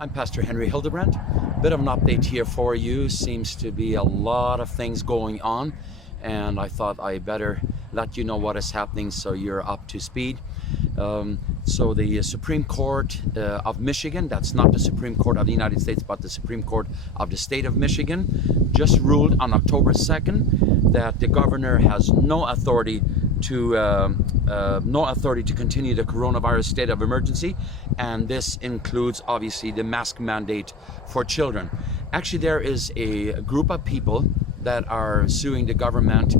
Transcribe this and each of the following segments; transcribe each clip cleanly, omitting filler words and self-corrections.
I'm Pastor Henry Hildebrandt. Bit of an update here for you. Seems to be a lot of things going on, and I thought I better let you know what is happening so you're up to speed. So the Supreme Court of Michigan, that's not the Supreme Court of the United States, but the Supreme Court of the state of Michigan, just ruled on October 2nd that the governor has no authority to continue the coronavirus state of emergency, and this includes obviously the mask mandate for children. Actually, there is a group of people that are suing the government,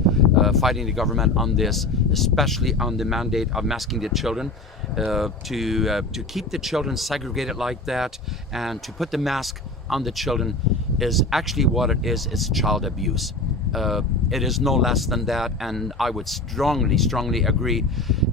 fighting the government on this, especially on the mandate of masking the children, to keep the children segregated like that, and to put the mask on the children is actually what it is. It's child abuse. It is no less than that, and I would strongly agree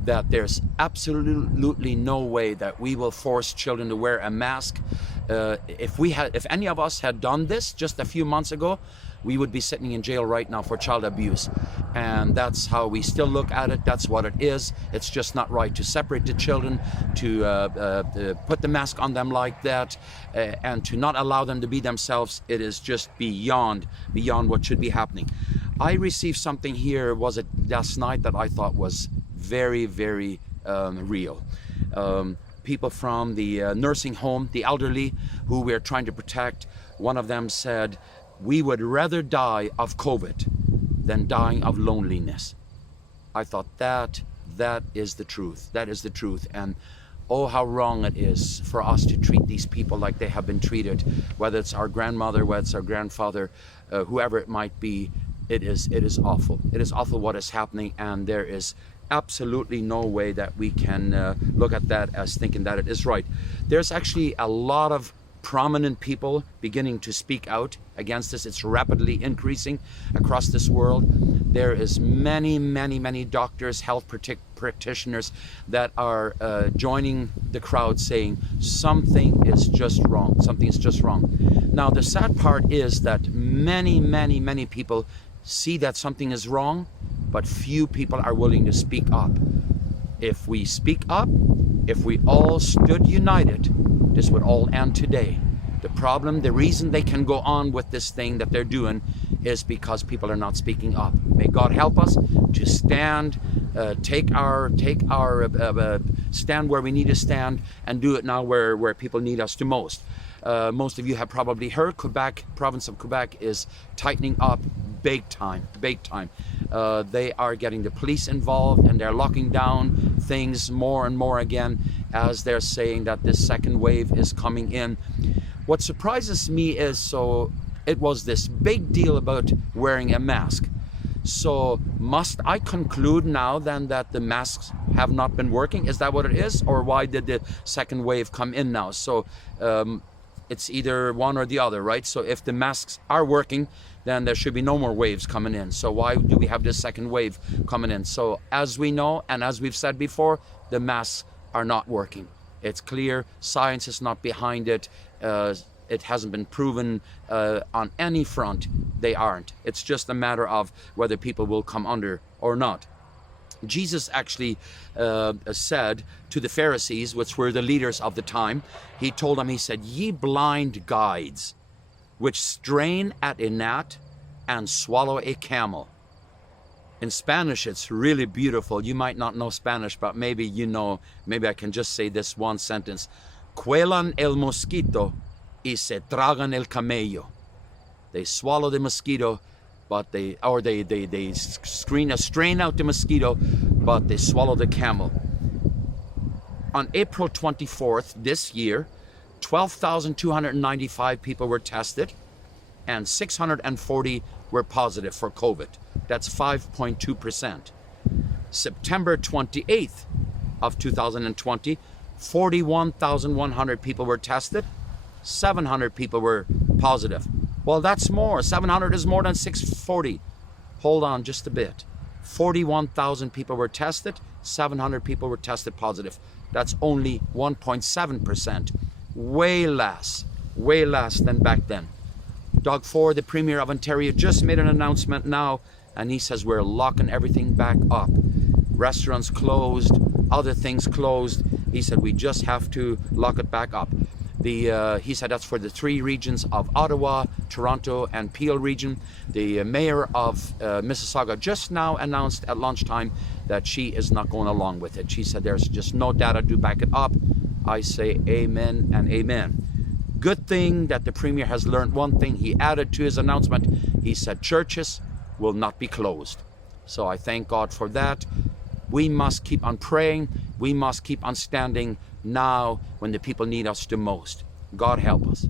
that there's absolutely no way that we will force children to wear a mask. If any of us had done this just a few months ago, we would be sitting in jail right now for child abuse. And that's how we still look at it. That's what it is. It's just not right to separate the children, to put the mask on them like that, and to not allow them to be themselves. It is just beyond what should be happening. I received something here, was it last night, that I thought was very real. People from the nursing home, the elderly, who we're trying to protect, one of them said, "We would rather die of COVID than dying of loneliness." I thought that is the truth. That is the truth. And oh, how wrong it is for us to treat these people like they have been treated, whether it's our grandmother, whether it's our grandfather, whoever it might be. It is awful. It is awful what is happening, and there is absolutely no way that we can look at that as thinking that it is right. There's actually a lot of prominent people beginning to speak out against this. It's rapidly increasing across this world. There is many doctors, health practitioners that are joining the crowd saying something is just wrong. Something is just wrong. Now, the sad part is that many people see that something is wrong, but few people are willing to speak up. If we speak up, if we all stood united, this would all end today. The problem, the reason they can go on with this thing that they're doing is because people are not speaking up. May God help us to stand, take our stand where we need to stand, and do it now where people need us the most. Most of you have probably heard Quebec, province of Quebec, is tightening up big time. They are getting the police involved, and they're locking down things more and more again, as they're saying that this second wave is coming in. What surprises me is, so it was this big deal about wearing a mask. So must I conclude now then that the masks have not been working? Is that what it is? Or why did the second wave come in now? So it's either one or the other, right? So if the masks are working, then there should be no more waves coming in. So why do we have this second wave coming in? So as we know, and as we've said before, the masks are not working. It's clear, science is not behind it. It hasn't been proven on any front. They aren't. It's just a matter of whether people will come under or not. Jesus actually said to the Pharisees, which were the leaders of the time, he told them, he said, "Ye blind guides, which strain at a gnat and swallow a camel." In Spanish, it's really beautiful. You might not know Spanish, but maybe you know, maybe I can just say this one sentence. Cuelan el mosquito y se tragan el camello. They swallow the mosquito, but they strain out the mosquito, but they swallow the camel. On April 24th this year, 12,295 people were tested, and 640 were positive for COVID. That's 5.2%. September 28th of 2020, 41,100 people were tested, 700 people were positive. Well, that's more. 700 is more than 640. Hold on just a bit. 41,000 people were tested, 700 people were tested positive. That's only 1.7%. Way less than back then. Doug Ford, the Premier of Ontario, just made an announcement now, and he says we're locking everything back up. Restaurants closed, other things closed. He said we just have to lock it back up. He said that's for the 3 regions of Ottawa, Toronto, and Peel region. The mayor of Mississauga just now announced at lunchtime that she is not going along with it. She said there's just no data to back it up. I say amen and amen. Good thing that the Premier has learned one thing. He added to his announcement, he said churches will not be closed. So I thank God for that. We must keep on praying. We must keep on standing now when the people need us the most. God help us.